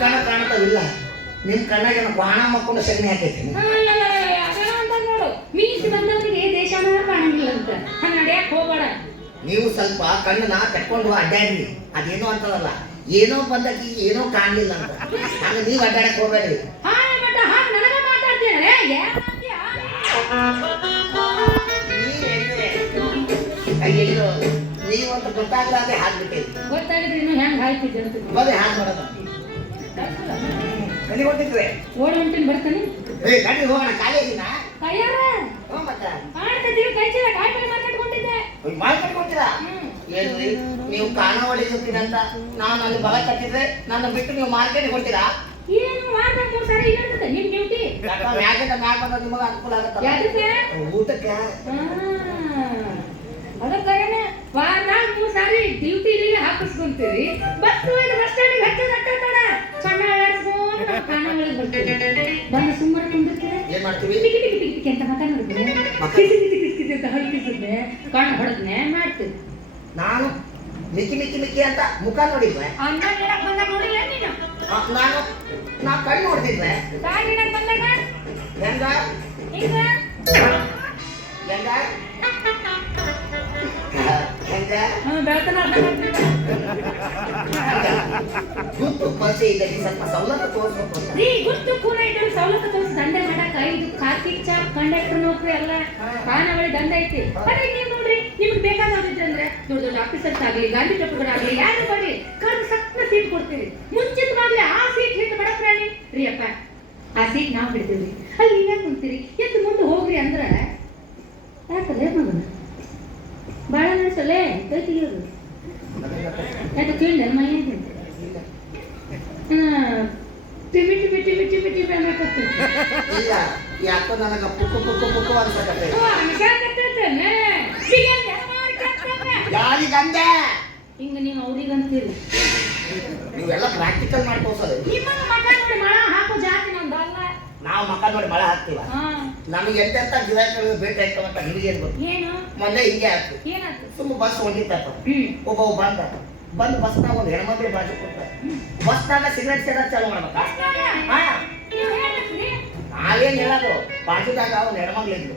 ಕಣ ಕಾಣ್ತಾವಿಲ್ಲ. ನಿಮ್ ಕಣ್ಣಾಗ ಬಾಣ ಮಕ್ಕೊಂಡು ಸಗಣಿ ಹಾಕೈತಿ. ನೋಡು ಮೀಸಿ ಬಂದವರಿಗೆ ದೇಶಾನ ಕಾಣಂಗಿಲ್ಲ ಅಂತ ನಡೆಯಕ್ ಹೋಗಬೇಡ. ನೀವು ಸ್ವಲ್ಪ ಕಣ್ಣನ್ನ ಕಟ್ಕೊಂಡು ಅಡ್ಡಾಡ್ರಿ. ಅದೇನೋ ಅಂತದಲ್ಲ, ಏನೋ ಬಂದಕ್ಕೆ ಏನೋ ಕಾಣ್ಲಿಲ್ಲ ಅಂತ. ಆಗ ನೀವು ಅಡ್ಡಾಡಕ್ ಹೋಗ್ಬೇಡ್ರಿ. ಅಯ್ಯೋ ನೀವಂತ ಗೊತ್ತಾಗ್ಲಾದೆ ಹಾಕ್ಬಿಟ್ಟೈತಿ. ಗೊತ್ತಾಗಿದ್ರೆ ಇನ್ನು ಹೆಂಗ್ ಹಾಯ್ತಿದ್ದೆ ಅಂತ ಬರೀ ಹಾಗೆ ಮಾಡೋದ. ಎಲ್ಲಿ ಹೊಂಟಿದ್ವಿ? ಓಡಿ ಹೊಂಟಿನ ಬರ್ತಾನೆ. ಗಾಡಿ ಹೋಗೋಣ ಕಾಲೇಜಿನ. ಕೈಯಾರ ಮತ್ತೆ ಮಾಡ್ತಿದ್ದೀವಿ. ಕೈ ಚೀಲ ಕಾಯಿಪಲ್ಲೆ ಮಾರ್ಕೆಟ್ಕೊಂಡಿದ್ದೆ. ಮಾರ್ಕೆಟ್ಕೊಂತೀರಾ? ಏನ್ರಿ ನೀವು ಕಾಣವಳಿ ಹೋಗ್ತೀನಿ ಅಂತ ನಾನು ಅಲ್ಲಿ ಬಲ ಕಟ್ಟಿದ್ರೆ ನನ್ನ ಬಿಟ್ಟು ನೀವು ಮಾರ್ಕೆಟ್ ಕೊಡ್ತೀರಾ? ಏನು ವಾರಕ್ಕೆ 3 ಸಾರಿ ಇರ್ತದೆ ನಿಮ್ ಡ್ಯೂಟಿ. ಯಾಕಂದ್ರೆ ಮ್ಯಾಗ ಬಂದ ನಿಮಗೆ ಅನುಕೂಲ ಆಗುತ್ತೆ ಊಟಕ್ಕೆ. ಅದಕ್ಕಾಗನೆ ವಾರದಾಗ 3 ಸಾರಿ ಡ್ಯೂಟಿ ಇಲ್ಲಿ ಹಾಕಿಸ್ಕೊಂತೀವಿ. ಬಸ್ ಬಸ್ ಸ್ಟ್ಯಾಂಡಿಗೆ ಹತ್ತದ ಸಣ್ಣ ಅಳಾಡ್ಸ್ಕೊಂಡು ಕಾಣವಳಿಗೆ ಬರ್ತೀವಿ. ಬಂದು ಸುಮ್ಮನೆ ಕುಂದಿರ್ತೀವಿ. ಏನ್ ಮಾಡ್ತೀವಿ? ಟಿಕಿ ಟಿಕಿ ಟಿಕಿ ಟಿಕಿ ಅಂತ ಮಾತಾಡಿದ್ರೆ ಕಿಸಿ ಕಿಸಿ ಕಿಸಿ ಕಿಸಿ ಅಂತ ಹಲ್ಕಿಸಿದ್ನೆ ಕಣ್ಣು ಹೊಡೆದ್ನೆ ಮಾಡ್ತೀವಿ. ನಾನು ಮಿಕ್ಕಿ ಮಿಕ್ಕಿ ಮಿಕ್ಕಿ ಅಂತ ಮುಖ ನೋಡಿದ್ವೆ. ಅನ್ನ ನೀಡಕ್ ಬಂದಾಗ ನೋಡಿಲ್ಲ ನೀನು? ನಾ ಕಣ್ಣು ನೋಡ್ತಿದ್ವೆ. ಕಾಯಿ ನೀಡಕ್ ಬಂದಾಗ ಹೆಂಗ ಹಿಂಗ ಹೆಂಗ ಹೆಂಗ ಬೆಳತನ ಗುಟ್ಟು ಪರಿಚಯ ಇದ್ದಲ್ಲಿ ಸ್ವಲ್ಪ ಸವಲತ್ತು ತೋರಿಸ್ಬೇಕು. ನೀ ಗುಟ್ಟು ಕೂನ ಇದ್ದಲ್ಲಿ ಸವಲತ್ತು ತೋರಿಸಿ ದಂಧೆ ಮಾಡಕ ಇದು ಕಾರ್ತಿಕ್ ಚಾಪ್ ಕಂಡಕ್ಟರ್ ನೌಕರಿ ಎಲ್ಲ ಕಾನವಳಿ ದಂಧ ಐತಿ. ಅದೇ ನೀವು ನೋಡ್ರಿ ನಿಮ್ಗೆ ಬೇಕಾದವ್ರಿದ್ರೆ ಅಂದ್ರೆ ದೊಡ್ಡ ದೊಡ್ಡ ಆಫೀಸರ್ಸ್ ಆಗಲಿ ಗಾಂಧಿ ಚಪ್ಪಗಳಾಗಲಿ ಯಾರು ಬರ್ರಿ ಕರೆದು ಸಕ್ನ ಸೀಟ್ ಕೊಡ್ತೀವಿ. ಮುಂಚಿತವಾಗ್ಲಿ ಆ ಸೀಟ್ ಹಿಡಿದು ಬಡ ಪ್ರಾಣಿ ರೀ ಅಪ್ಪ ಆ ಸೀಟ್ ನಾವು ಹಿಡ್ತೀವ್ರಿ. ಅಲ್ಲಿ ನೀವ್ಯಾಕೆ ಕುಂತೀರಿ ಎದ್ದು ಮುಂದೆ ಹೋಗ್ರಿ ಅಂದ್ರ ಯಾಕಲ್ಲ ಮಗನ ಬಾಳ ನಡೆಸಲ್ಲೇ ಕೈ ತೆಗಿಯೋದು ಯಾಕೆ ಕೇಳಿದೆ ಮೈ TV TV TV TV TV ಅನ್ನಕತ್ತು. ಇಲ್ಲ ಯಾಕೋ ನನಗೆ ಪುಕ್ಕು ಪುಕ್ಕು ಪುಕ್ಕು ಅನ್ಸಕತ್ತೆ. ಯಾರಿಗಂದೆ ಹಿಂಗ ನೀವು ಅವ್ರಿಗಂತೀರಿ. ನೀವೆಲ್ಲ ಪ್ರಾಕ್ಟಿಕಲ್ ಮಾಡಿ ತೋರ್ಸೋದು. ನಿಮ್ಮ ಮಗ ನೋಡಿ ಮಳ ಹಾಕೋ ಜಾತಿ ನಮ್ದಲ್ಲ. ನಾವು ಮಕ್ಕ ನೋಡಿ ಮಳೆ ಹಾಕ್ತೀವ. ನಮಗೆ ಎಂತೆಂತ ಗಿರಾಕಿಗಳು ಭೇಟಿ ಆಯ್ತವಂತ ನಿಮಗೇನು ಗೊತ್ತು? ಏನು ಮೊನ್ನೆ ಹಿಂಗೆ ಆಯ್ತು. ಏನಾಯ್ತು? ಸುಮ್ಮ ಬಸ್ ಹೊಂದಿತ್ತಪ್ಪ. ಒಬ್ಬ ಬಂದು ಬಸ್ನಾಗ ಒಂದು ಹೆಣ್ಮಕ್ಳಿಗೆ ಬಾಜು ಕೊಡ್ತಾರೆ. ಬಸ್ನಾಗ ಸಿಗರೇಟ್ ಸೇದೋದು ಚಾಲು ಮಾಡ್ಬೇಕಾ? ನಾವೇನ್ ಹೇಳೋದು ಬಾಜುದಾಗ ಒಂದು ಹೆಣ್ಮಕ್ಳಿದ್ರು.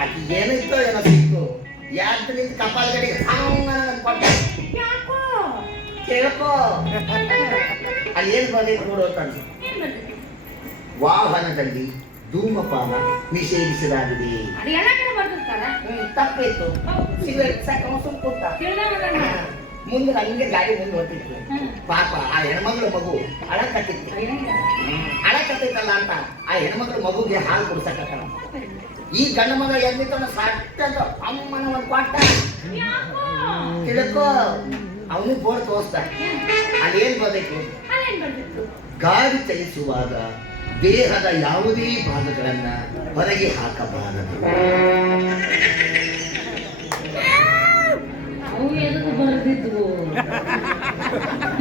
ಆಕಿ ಏನಿತ್ತೋ ಏನೋ ಸಿಕ್ತು. ಯಾಕೆ ನಿಂತು ಕಪಾಲ್ ಗಡಿಗೆ ಕೊಟ್ಟ ಕೇಳ್ಕೋ ಅಲ್ಲಿ ಏನ್ ಬಂದಿತ್ತು ನೋಡು ಅಂತ. ವಾಹನದಲ್ಲಿ ಧೂಮಪಾನ ನಿಷೇಧಿಸಲಾಗಿದೆ. ತಪ್ಪಿತ್ತು. ಸಿಗರೇಟ್ ಸಾಕ ಸುಮ್ ಕೂತ ಮುಂದೆ ಹಂಗೆ ಗಾಡಿ ಮುಂದೆ ಹೊಟ್ಟಿತ್ತು. ಪಾಪ ಆ ಹೆಣ್ಮಗಳು ಮಗು ಅಳಕತ್ತಿತ್ತಲ್ಲ ಅಂತ ಆ ಹೆಣ್ಮಗಳು ಮಗುಗೆ ಹಾಲು ಕುಡ್ಸಕತ್ತ. ಈ ಗಂಡ ಮಗ ಎಲ್ಲಿತ್ತು ಸಟ್ಟ ಅಮ್ಮನ ಒಂದು ಕೊಟ್ಟ ತಿಳ್ಕೋ. ಅವನಿಗೆ ಬೋರ್ಡ್ ತೋರಿಸ್ತಾರೆ. ಅಲ್ಲೇನ್ ಬರಬೇಕು? ಗಾಡಿ ಚಲಿಸುವಾಗ ದೇಹದ ಯಾವುದೇ ಭಾಗಗಳನ್ನ ಹೊರಗೆ ಹಾಕಬಾರದು. ಅವು ಎದಕ್ಕೆ ಬರೆದಿದ್ವು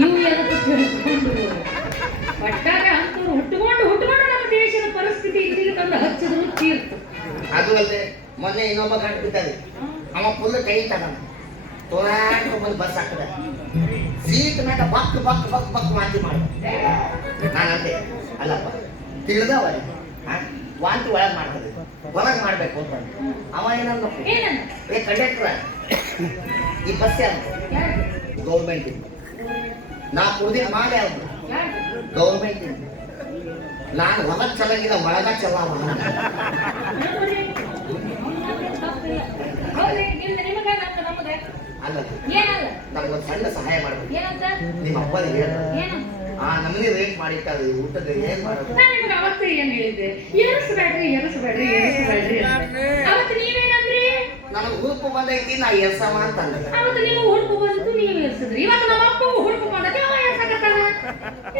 ಇವು ಎದಕ್ಕೆ ತಿಳ್ಕೊಂಡ್ರು. ಒಟ್ಟಾರೆ ಅಂತವ್ರು ಹುಟ್ಟುಕೊಂಡು ನಮ್ಮ ದೇಶದ ಪರಿಸ್ಥಿತಿ ಇಲ್ಲಿಗೆ ತಂದು ಹಚ್ಚಿದ್ರು ತೀರ್ತು. ಅದು ಅಲ್ಲದೆ ಮೊನ್ನೆ ಇನ್ನೊಬ್ಬ ಗಂಟು ಬಿದ್ದಾರೆ. ಅವ ಫುಲ್ ಕೈ ತಗೊಂಡ ತೋರಾಡ್ಕೊಂಡು ಬಂದು ಬಸ್ ಹಾಕದ. ಸೀಟ್ ಮ್ಯಾಗ ಬಕ್ ಬಕ್ ಬಕ್ ಬಕ್ ವಾಂತಿ ಮಾಡ. ನಾನಂತೆ ಅಲ್ಲಪ್ಪ ತಿಳಿದವ ವಾಂತಿ ಒಳಗೆ ಮಾಡ್ತದೆ ಹೊರಗೆ ಮಾಡ್ಬೇಕು ಅಂತ. ಅವ ಏನಂದ ಕಂಡಕ್ಟರ್ ಈ ಬಸ್ ಯಾರು ಗೌರ್ಮೆಂಟ್ ನಾ ಕುಡ್ದಿದ್ದು ಮಾಡಿ ಅವ್ರು ಗೌರ್ಮೆಂಟ್. ನಾನು ಹೊರಗೆ ಚಲಂಗಿಲ್ಲ ಒಳಗ ಚಲಾವ. ಅಲ್ಲ ನಮ್ಗೊಂದು ಸಣ್ಣ ಸಹಾಯ ಮಾಡ್ಬೇಕು. ನಿಮ್ಮ ಅಪ್ಪನಿಗೆ ಹೇಳ ನಮ್ಮನೆ ರೇಟ್ ಮಾಡಿಟ್ಟಾರೆ ಊಟದ ಏನ್ ಮಾಡೋದು? ಅವತ್ತು ಏನ್ ಹೇಳಿದ್ದೆ? ಏರಿಸಬೇಡ್ರಿ ಅವತ್ತು ನೀವೇನಂದ್ರಿ? ನನಗೆ ಹುರುಪು ಬಂದೈತಿ ನಾ ಎರ್ಸವ ಅಂತ ಅಂದ. ಅವತ್ತು ನೀವು ಹುರುಪು ಬಂತು ನೀವು ಎರ್ಸಿದ್ರಿ. ಇವತ್ತು ನಮ್ಮ ಅಪ್ಪಗೂ ಹುರುಪು ಬಂದೈತಿ ಅವ ಎರ್ಸಕತ್ತಾನ.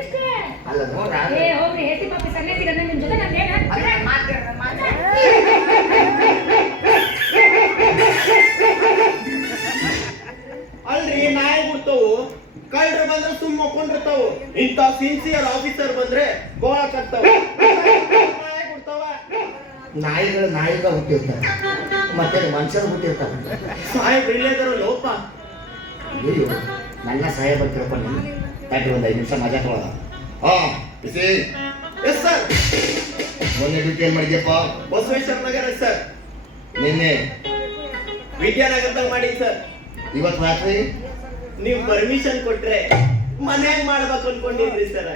ಇಷ್ಟೇ ಅಲ್ಲ ನೋಡ. ಹೋಗ್ರಿ ಹೇಸಿ ಪಪ್ಪಿ ಸನ್ಯಾಸಿ ಗಂಡ ನಿಮ್ ಜೊತೆ ನಂದೇನ ಅಲ್ರಿ ನಾಯಿ ಬಿಡ್ತಾವು. ಕಳ್ಳರು ಬಂದ್ರೆ ಸುಮ್ಮ ಮಕ್ಕೊಂಡಿರ್ತಾವು. ಇಂಥ ಸಿನ್ಸಿಯರ್ ಆಫೀಸರ್ ಬಂದ್ರೆ ಗೋಳ ಕಟ್ತಾವ. ನಾಯಿ ಬಿಡ್ತಾವ. ನಾಯಿಗಳು ನಾಯಿಗ ಹುಟ್ಟಿರ್ತಾರೆ ಮತ್ತೆ ಮನುಷ್ಯರು ಹುಟ್ಟಿರ್ತಾರೆ. ಸಾಹೇಬ್ ಇಲ್ಲೇದಾರ ಲೋಪ. ಅಯ್ಯೋ ನನ್ನ ಸಾಹೇಬ್ ಅಂತ ತಿಳ್ಕೊಂಡು ಒಂದು 5 ನಿಮಿಷ ಮಜಾ ತೊಗೊಳ. ಬಿಸಿ ಎಸ್ ಸರ್. ಮೊನ್ನೆ ಡ್ಯೂಟಿ ಏನ್ ಮಾಡಿದ್ಯಪ್ಪ? ಬಸವೇಶ್ವರ ನಗರ ಸರ್. ನಿನ್ನೆ ವಿದ್ಯಾನಗರದಾಗ ಮಾಡೀನಿ ಸರ್. ಇವತ್ತು ರಾತ್ರಿ ನೀವು ಪರ್ಮಿಷನ್ ಕೊಟ್ರೆ ಮನ್ಯಾಗ ಮಾಡ್ಬೇಕು ಅನ್ಕೊಂಡಿದ್ರಿ ಸರ್.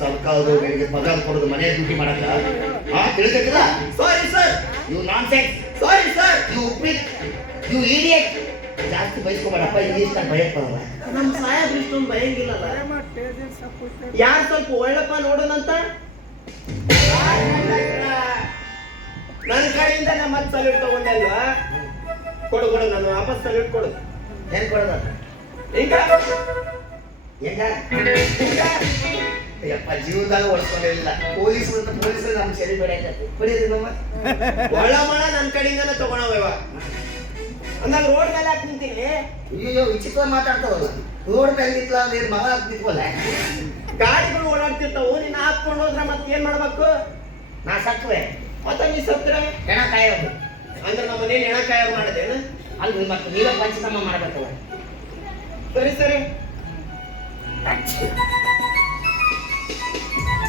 ಸರ್ಕಾರದವರಿಗೆ ಪಗಾರ ಕೊಡೋದು ಮನೆ ಡ್ಯೂಟಿ ಮಾಡಕ್ಕ ತಿಳಿದಿಲ್ಲ. Sorry sir. You nonsense. Sorry sir. You ಉಪ್ಪಿಟ್. You idiot. ಜಾಸ್ತಿ ಬಯಸ್ಕೋಬೇಡಪ್ಪ, ಇಂಗ್ಲೀಷ್ ನಾನು ಭಯಪಡಲ್ಲ. ನಮ್ ಸಾಹೇಬ್ರು ಇಷ್ಟೊಂದು ಭಯಂಗಿಲ್ಲಲ್ಲ. ಯಾರು ಸ್ವಲ್ಪ ಒಳ್ಳಪ್ಪ ನೋಡೋಣಂತ. ನನ್ನ ಕಡೆಯಿಂದ ನಮ್ಮ ಮತ್ತೆ ಸಲ್ಯೂಟ್ ತಗೊಂಡಲ್ವಾ? ಕೊಡು ಕೊಡು, ನಾನು ವಾಪಸ್ ಸಲ್ಯೂಟ್ ಕೊಡು. ಏನ್ ಕೊಡೋದ? ಈಗ ಹೆಂಗ? ಯಪ್ಪ ಜೀವನದಾಗ ಓಡಿಸ್ಕೊಂಡಿರಲಿಲ್ಲ. ಪೊಲೀಸರು ನಮ್ಗೆ ಸರಿ ಬೇಡ ಹೊಡಿಯೋದು ನಮ್ಮ ಒಳ್ಳ ಮಾಡ ನನ್ನ ಕಡೆಯಿಂದನೇ ತಗೊಳವ. ಅಂದಾಗ ರೋಡ್ ಮೇಲೆ ಹಾಕಿ ನಿಂತೀನಿ. ಅಯ್ಯೋ ವಿಚಿತ್ರ ಮಾತಾಡ್ತಾವಲ್ಲ. ರೋಡ್ ಮೇಲೆ ನಿಂತಲ್ಲ ಅಂದ್ರೆ ಮಗ ನಿಂತ್ವಲ್ಲ. ಗಾಡಿಗಳು ಓಡಾಡ್ತಿರ್ತಾವು, ನೀನ್ ಹಾಕೊಂಡು ಹೋದ್ರೆ ಮತ್ತೆ ಏನ್ ಮಾಡ್ಬೇಕು? ನಾ ಸತ್ವೆ ಮತ್ತೆ ನೀ ಸತ್ರ ಹೆಣ ಕಾಯೋದು. ಅಂದ್ರೆ ನಮ್ಮ ಮನೇಲಿ ಹೆಣ ಕಾಯೋದು ಮಾಡಿದೇನು? ಅಲ್ರಿ ಮತ್ತೆ ನೀವೇ ಪಂಚಕರ್ಮ ಮಾಡ್ಬೇಕಲ್ಲ. ಸರಿ ಸರಿ.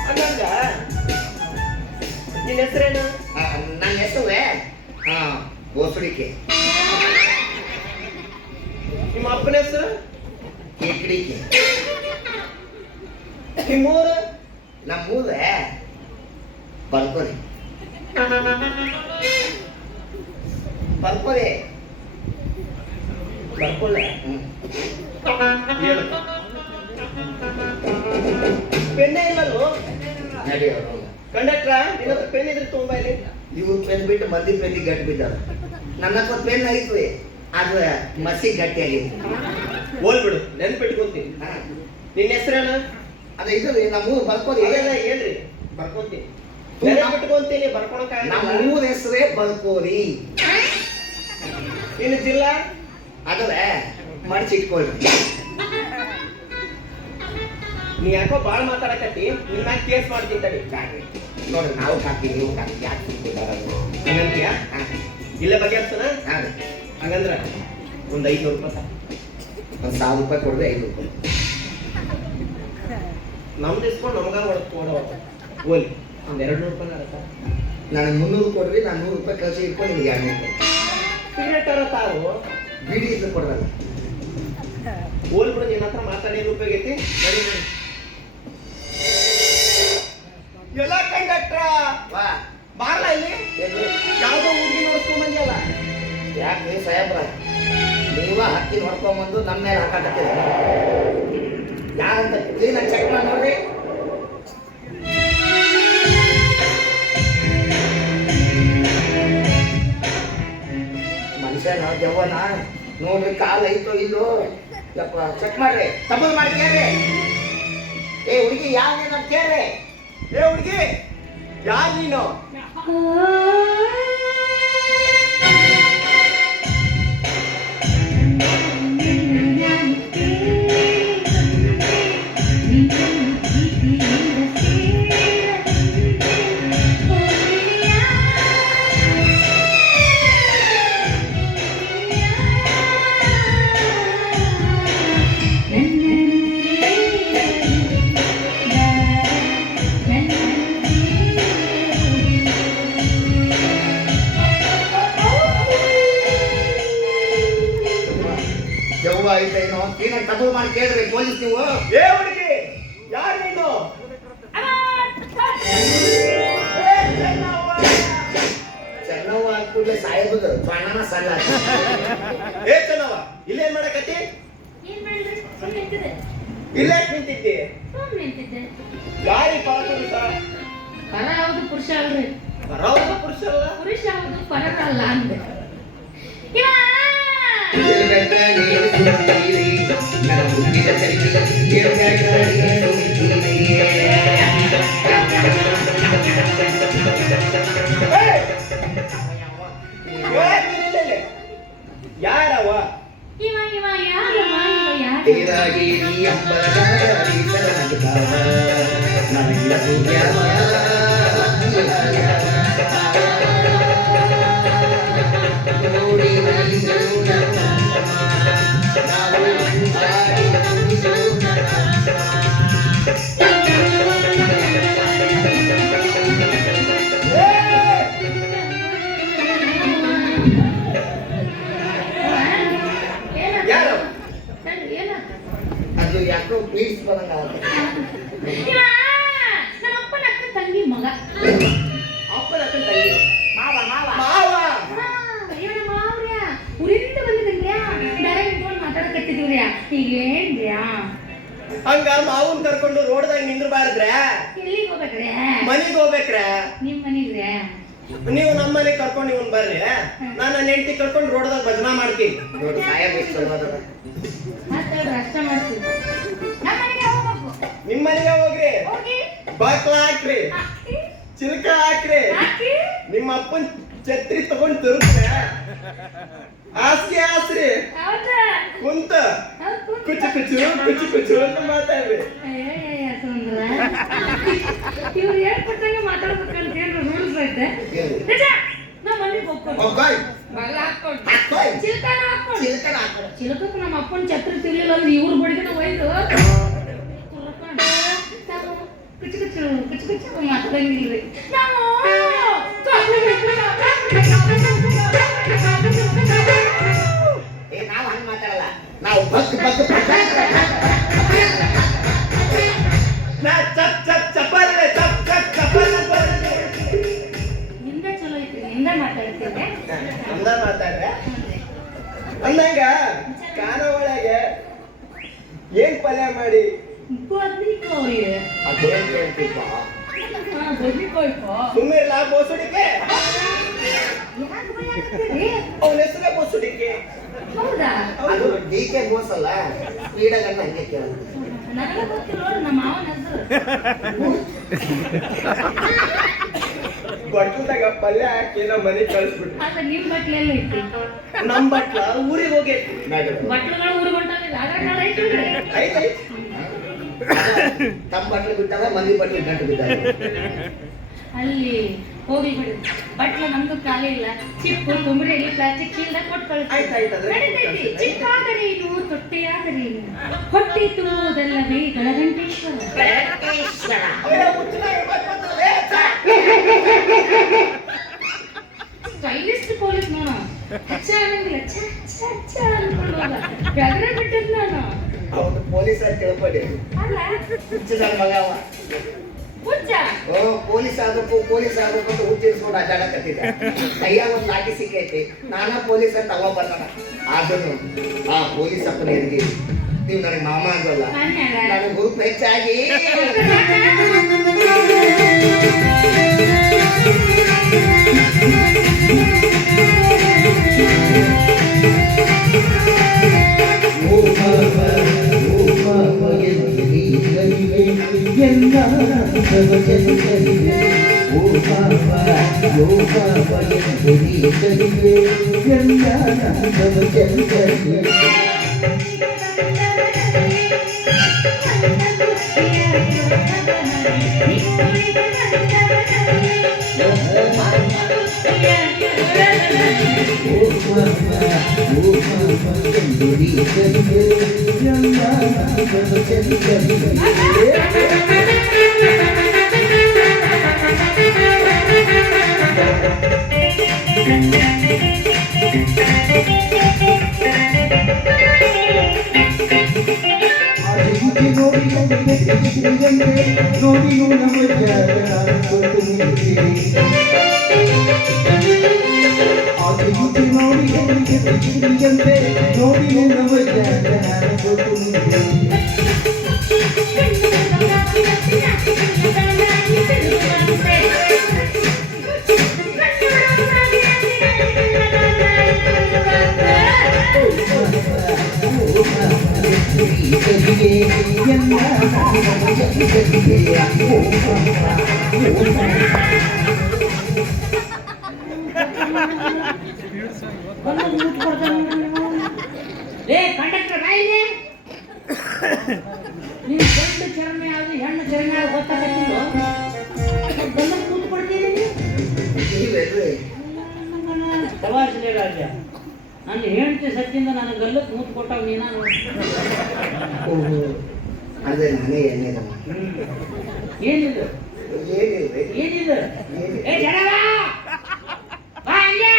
ಹಂಗಂಗ ನಿನ್ನ ಹೆಸರೇನು? ನನ್ನ ಹೆಸರುವೆ ಬೋಸಡಿಕೆ. ನಿಮ್ಮ ಅಪ್ಪನ ಹೆಸರು? ಕೇಕಡಿಕೆ. ನಿಮ್ಮೂರು? ನಮ್ಮೂರೇ ಬರ್ಕೋರಿ. ಬರ್ಕೋರಿ ಬರ್ಕೊಳ್ಳೆ. ಹೇಳು. ಪೆನ್ನೇ ಇಲ್ಲಲ್ಲೋ? ನಡೆಯೋರು ಕಂಡಕ್ಟ್ರ ನಿನ್ನ ಪೆನ್ ಇದ್ರೆ ತುಂಬಾ ಇಲ್ಲಿ. ಇವ್ರು ಪೆನ್ ಬಿಟ್ಟು ಮಂದಿ ಪೆನ್ನಿಗೆ ಗಟ್ಟಿ ಬಿದ್ದಾರ. ನನ್ನ ಹತ್ರ ಪೆನ್ ಐತ್ವಿ, ಆದ್ರೆ ಮಸಿ ಗಟ್ಟಿಯಾಗಿದೆ. ಹೋಲ್ಬಿಡು, ನೆನ್ಪಿಟ್ಕೊಂತೀನಿ. ನಿನ್ನ ಹೆಸರೇನು? ಅದೇ ಇದು ನಮ್ಮೂರು ಬರ್ಕೋರಿ. ಅದೇನ ಹೇಳ್ರಿ, ಬರ್ಕೊಂತೀನಿ. ನೆನ್ಪಿಟ್ಕೊಂತೀನಿ, ಬರ್ಕೊಳಕ. ನಮ್ಮ ಊರ ಹೆಸರೇ ಬರ್ಕೋರಿ. ಇನ್ನು ಜಿಲ್ಲಾ? ಅದವೇ ಮಡಿಚಿಟ್ಕೊಳ್ಳಿ. ನೀ ಯಾಕೋ ಬಾಳ್ ಮಾತಾಡಕತ್ತಿ, ನಿನ್ನ ಕೇಸ್ ಮಾಡ್ತೀನಿ ತಡಿ. ನೋಡ್ರಿ ನಾವು ಕಾಪಿ ನೀವು ಕಾಪಿ ಯಾಕೆ ತಿಂತಿದ್ದಾರೆ ಹಂಗಂತೀಯ? ಇಲ್ಲೇ ಬಗೆಹರ್ಸನ? ಹಾಂ ಹಂಗಂದ್ರ ಒಂದ್ 500 ರೂಪಾಯಿ. ಒಂದು 1000 ರೂಪಾಯಿ ಕೊಡ್ರಿ, 5 ರೂಪಾಯಿ ನಮ್ದು ಇಸ್ಕೊಂಡು ನಮಗ ಕೊಡವ. ಓಲಿ ಒಂದ್ 200 ರೂಪಾಯಿ ಆಗತ್ತಾ? ನನಗೆ 300 ಕೊಡ್ರಿ, ನಾನು 100 ರೂಪಾಯಿ ಕಳಿಸಿ ಇಟ್ಕೊಂಡು ನಿಮ್ಗೆ 200 ರೂಪಾಯಿ. ಸಿಗರೇಟರ ತಾವು ಬೀಡಿ ಇದ್ರೆ ಕೊಡಲ್ಲ. ಓಲ್ ಬಿಡು, ನಿನ್ನ ಹತ್ರ ಮಾತಾಡಿ ರೂಪಾಯಿ ಐತಿ. ನಡಿ ನಡಿ. ಎಲ್ಲ ಕಂಡಕ್ಟ್ರ ವಾ ಬಾರ್ಲ ಇಲ್ಲಿ. ಏನು ಯಾವ್ದೋ ಹುಡುಗಿ ನೋಡ್ಕೊಂಡ್ ಬಂದಿಯಲ್ಲ. ಯಾಕೆ ಸಾಹೇಬ್ರ ನೀವ ಹಕ್ಕಿ ನೋಡ್ಕೊಂಬಂದು ನಮ್ಮ ಮೇಲೆ ಹಾಕಾಕತ್ತೀರ? ಯಾರಂತ ಕ್ಲೀನಾಗಿ ಚೆಕ್ ಮಾಡಿ ನೋಡ್ರಿ. ಮನುಷ್ಯನ ಜವನ ನೋಡ್ರಿ, ಕಾಲು ಐತೋ ಇಲ್ಲೋ ಯಪ್ಪ ಚೆಕ್ ಮಾಡ್ರಿ, ತಪ್ಪು ಮಾಡಿ ಕೇಳ್ರಿ. ಏ ಹುಡುಗಿ ಯಾವ ಅಂತ ಕೇಳ್ರಿ. ಏ ಹುಡುಗಿ, ಯಾರು ನೀನು? ಜವ್ವ ಐತೇನೋ ಕ್ಲೀನಾಗಿ ತಪ್ಪು ಮಾಡಿ ಕೇಳ್ರಿ ಪೊಲೀಸ್ ನೀವು. ಏ ಹುಡುಗಿ, ಯಾರು ನೀನು? ಚೆನ್ನವ್ವ ಅಂದ್ಕೂಡ್ಲೆ ಸಾಹೇಬದು ಪ್ರಾಣನ ಸಣ್ಣ. ಏ ಚೆನ್ನವ, ಇಲ್ಲೇನ್ ಮಾಡಕತ್ತಿ? ಏನ್ ಮಾಡ್ಲಿ? ಸುಮ್ನೆ ನಿಂತಿದ್ದೆ. ಇಲ್ಲೇ ನಿಂತಿದ್ದಿ? ಸುಮ್ನೆ ನಿಂತಿದ್ದೆ. ಯಾರಿ ಪರಪುರುಷ? ಪರ ಯಾವುದು ಪುರುಷ ಅಲ್ರಿ? ಪರವ ಪುರುಷ ಅಲ್ಲ. ಪುರುಷ ಯಾವುದು ಪರರ ಅಲ್ಲ ಅಂದೆ. ಇವ ಯಾರವ? ಇವ ಇವ ಯಾರವ? ಇವ ಯಾರು? ನಾವು ಈಗೇನ್ರ್ಯಾ ಹಂಗಾರ ಮಾವನ್ ಕರ್ಕೊಂಡು ರೋಡ್ದಾಗ ನಿಂದ್ರಬಾರ್ದ್ರೆ ಎಲ್ಲಿಗೆ ಹೋಗ್ಬೇಕ್ರೆ ಮನಿಗ್ ಹೋಗ್ಬೇಕ್ರೆ ನಿಮ್ ಮನಿಗ್ರೆ ನೀವು ನಮ್ಮ ಮನೆಗ್ ಕರ್ಕೊಂಡು ಇವನ್ ಬರ್ರಿ ನಾನು ನನ್ನ ಹೆಂಡತಿ ಕರ್ಕೊಂಡು ರೋಡ್ದಾಗ ಭಜನಾ ಮಾಡ್ತೀನಿ ನೋಡು ಸಾಯ ಬೇಕು ಮಾತಾಡ್ರಿ ಅಷ್ಟ ಮಾಡ್ತೀವಿ ನಮ್ಮ ಮನೆಗೆ ಹೋಗ್ಬೇಕು ನಿಮ್ ಮನೆಗೆ ಹೋಗ್ರಿ ಹೋಗಿ ಬಾಕ್ಲ ಹಾಕ್ರಿ ಹಾಕಿ ಚಿಲ್ಕ ಹಾಕ್ರಿ ಹಾಕಿ ನಿಮ್ಮ ಅಪ್ಪನ್ ಛತ್ರಿ ತಗೊಂಡ್ ತಿರುಗ್ರೆ ಹಾಸ್ಗೆ ಹಾಸ್ರಿ ಹೌದಾ ಕುಂತ ಹೌದು. ಕುಚ್ಚು ಕುಚ್ಚು ಕುಚ್ಚು ಕುಚ್ಚು ಅಂತ ಮಾತಾಡ್ರಿ ಅಯ್ಯಯ್ಯ ಸುಂದ್ರ ಇವ್ರು ಹೇಳ್ಕೊಟ್ಟಂಗೆ ಮಾತಾಡ್ಬೇಕಂತ ಏನ್ರ ರೂಲ್ಸ್ ಐತೆ ನಿಜ ನಮ್ಮ ಮನೆಗೆ ಹೋಗ್ಕೊಂಡು ಹೋಗೋಯ್ ಬಗಲ ಹಾಕೊಂಡು ಹಾಕೋಯ್ ಚಿಲ್ಕನ ಹಾಕೊಂಡು ಚಿಲ್ಕನ ಹಾಕೋ ಚಿಲಕಕ್ಕೆ ನಮ್ಮ ಅಪ್ಪನ ಛತ್ರಿ ತಿರ್ಲಿಲ್ಲ ಅಂದ್ರೆ ಇವ್ರ ಬಡಿಗೆನ ಒಯ್ದು ಕುಚ್ಚು ಕುಚ್ಚು ಕುಚ್ಚು ಕುಚ್ಚು ಮಾತಾಡಂಗಿಲ್ರಿ ನಾವು ಏ ನಾವು ಹಂಗ್ ಮಾತಾಡಲ್ಲ ನಾವು ಬಗ್ ಬಗ್ ನಾ ಚಪ್ ಚಪ್ ಚಪ್ಪಾಳೆ ಚಪ್ ಚಪ್ ಚಪ್ಪಾಳೆ ನಿಂದ ಚಲೋ ಐತಿ ನಿಂದ ಮಾತಾಡ್ತಿದ್ದೆ ಅಂದ ಮಾತಾಡ್ರೆ ಅಂದಂಗ ಕಾನ ಒಳಗೆ ಏನ್ ಪಲ್ಯ ಮಾಡಿ ಬದ್ನಿಕಾಯಿ ಅದೇನ್ ಕೇಳ್ತಿಪ್ಪ ಬದ್ನಿಕಾಯಿಪ್ಪ ಸುಮ್ಮಿರ್ಲ ಬೋಸುಡಿಕೆ ಯಾಕೆ ಬೈಯಾಕತ್ತೀರಿ? ಅವನ ಹೆಸರೇ ಬೋಸುಡಿಕೆ ಹೌದಾ ಅದು ಡಿ ಕೆ ಬೋಸ್ ಅಲ್ಲ ಸ್ಪೀಡಾಗನ್ನ ಹಂಗೆ ಕೇಳೋದು ನನಗೆ ಗೊತ್ತಿಲ್ಲ ನೋಡ್ರಿ ನಮ್ಮ ಮಾವನ ಹೆಸರು ಬಟ್ಲದಾಗ ಪಲ್ಯ ಹಾಕಿ ನಮ್ಮ ಮನೆಗೆ ಕಳಿಸ್ಬಿಟ್ಟು ಆದ್ರೆ ನಿಮ್ ಬಟ್ಲೆಲ್ಲ ಐತಿ ನಮ್ ಬಟ್ಲ ಊರಿಗೆ ಹೋಗೈತಿ ಬಟ್ಲುಗಳು ಊರಿಗೆ ಹೊಂಟಾಗ ಆಧಾರ್ ಕಾರ್ಡ್ ಐತಿಲ್ರಿ ಐತೈತಿ ತಮ್ಮ ಬಟ್ಲು ಬಿಟ್ಟಾಗ ಮಂದಿ ಬಟ್ಲು ಗಂಟು ಬಿಟ್ಟಾಗ ಅಲ್ಲಿ ಹೋಗ್ಲಿ ಬಿಡಿ ಬಟ್ಲು ನಮ್ದು ಖಾಲಿ ಇಲ್ಲ ಚಿಪ್ಪು ಕುಂಬರಿ ಪ್ಲಾಸ್ಟಿಕ್ ಚೀಲದಾಗ ಕೊಟ್ಟು ಆಯ್ತ್ ಆಯ್ತ್ ಅದ್ರ ನಡೀತೈತಿ ಚಿಕ್ಕಾದರೇನು ತೊಟ್ಟೆಯಾದರೇನು ಹೊಟ್ಟೆ ತುಂಬುವುದಲ್ಲವೇ ಗಣಗಂಟೇಶ್ವರ ಸ್ಟೈಲಿಸ್ಟ್ ಪೊಲೀಸ್ ನೋಡ ಅಚ್ಚ ಅನ್ನಂಗಿಲ್ಲ ಛ ಛ ಛ ಅನ್ಕೊಂಡು ಹೋದ ಬೆಗರ ಬಿಟ್ಟದ್ ನಾನು ಅವನು ಪೊಲೀಸ್ ಅಂತ ತಿಳ್ಕೊಂಡೆ ಅಲ್ಲ ಹುಚ್ಚಿದ ಮಗ ಅವ ಹುಚ್ಚ ಓ ಪೊಲೀಸ್ ಆಗ್ಬೇಕು ಅಂತ ಹುಚ್ಚಿಸ್ಕೊಂಡು ಅಡ್ಡಾಡಕತ್ತಿದ್ದ ಕೈಯಾಗ ಒಂದು ಲಾಠಿ ಸಿಕ್ಕೈತಿ ನಾನಾ ಪೊಲೀಸ್ ಅಂತ ಅವ ಬರ್ತಾನ ಆದ್ರೂ ಆ ಪೊಲೀಸ್ ಅಪ್ಪನ ಎದುರಿಗೆ ನೀವು ನನಗೆ ಮಾಮ ಅಂದಲ್ಲ ನನಗೆ ಗುರುಪ್ ಹೆಚ್ಚಾಗಿ ಕಂಡಕ್ಟರ್ ರಾಯಿದೆ ನೀವು ಗಂಡು ಚರಣೆ ಆದ್ರೆ ಹೆಣ್ಣು ಚರಣೆ ಆದ್ರೆ ಗೊತ್ತಾಗತ್ತಿಲ್ಲ ಬಂದ ಕೂತ್ಕೊಡ್ತೀನಿ ತವಾಸಲೆ ರಾಜ್ಯ ನನ್ನ ಹೆಂಡತಿ ಸತ್ತಿಂದ ನನ್ನ ಗಲ್ಲಕ್ಕೆ ಮೂತ್ ಕೊಟ್ಟಾಗ ನೀನ ಅದೇ ನಾನೇ ಎಣ್ಣೆದ ಏನಿದು ಏನಿಲ್ಲ ಏನಿದು ಏ ಜಡವ ಬಾ ಹಂಗೆ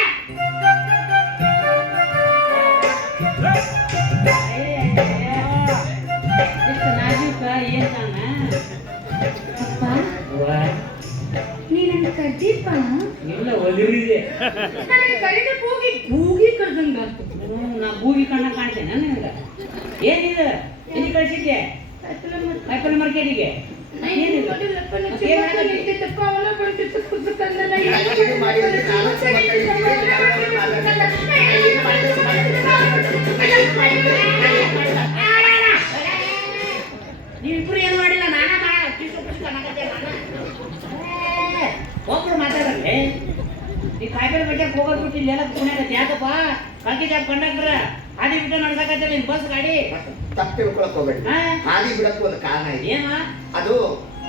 ಎಷ್ಟು ನಾಜೂಕ ಏನ್ ಅಪ್ಪ ನೀ ನನ್ನ ಕರ್ದಿಪ್ಪ ಇಲ್ಲ ಒದರಿದೆ ನನಗೆ ಕರೆದು ಕೂಗಿ ಕೂಗಿ ಕರ್ದಂಗ ನಾ ಬೂಗಿ ಕಣ್ಣ ಕಾಣ್ತೇನೆ ನಿನಗೆ ಏನಿದೆ ಎಲ್ಲಿ ಕಳಿಸಿದ್ದೆ ಕಾಯಿಪಲ್ಲೆ ಮಾರ್ಕೆಟಿಗೆ ಏನಿದೆ ಇದು ಮಾಡಿದ್ರೆ ನಾನು ಸುಮ್ಮ ನೀವಿಬ್ರು ಏನು ಮಾಡಿಲ್ಲ ನಾನಾ ಒಬ್ರು ಮಾತಾಡಲ್ರಿ ಈ ಕಾಯಿಪಲ್ಲೆ ಬಗ್ಗೆ ಹೋಗೋದು ಬಿಟ್ಟು ಇಲ್ಲೆಲ್ಲ ಕುಣಿಯಾಗತ್ತೆ ಯಾಕಪ್ಪ ಕಲ್ಕಿ ಜಾಬ್ ಕಂಡಕ್ಟರ್ ಹಾದಿ ಬಿಟ್ಟು ನಡ್ಸಕತ್ತೆ ನಿನ್ ಬಸ್ ಗಾಡಿ ತಪ್ಪು ತಿಳ್ಕೊಳಕ್ ಹೋಗ್ಬೇಡಿ. ಹಾ? ಹಾದಿ ಬಿಡಕ್ಕೂ ಒಂದು ಕಾರಣ ಇದೆ. ಏನ ಅದು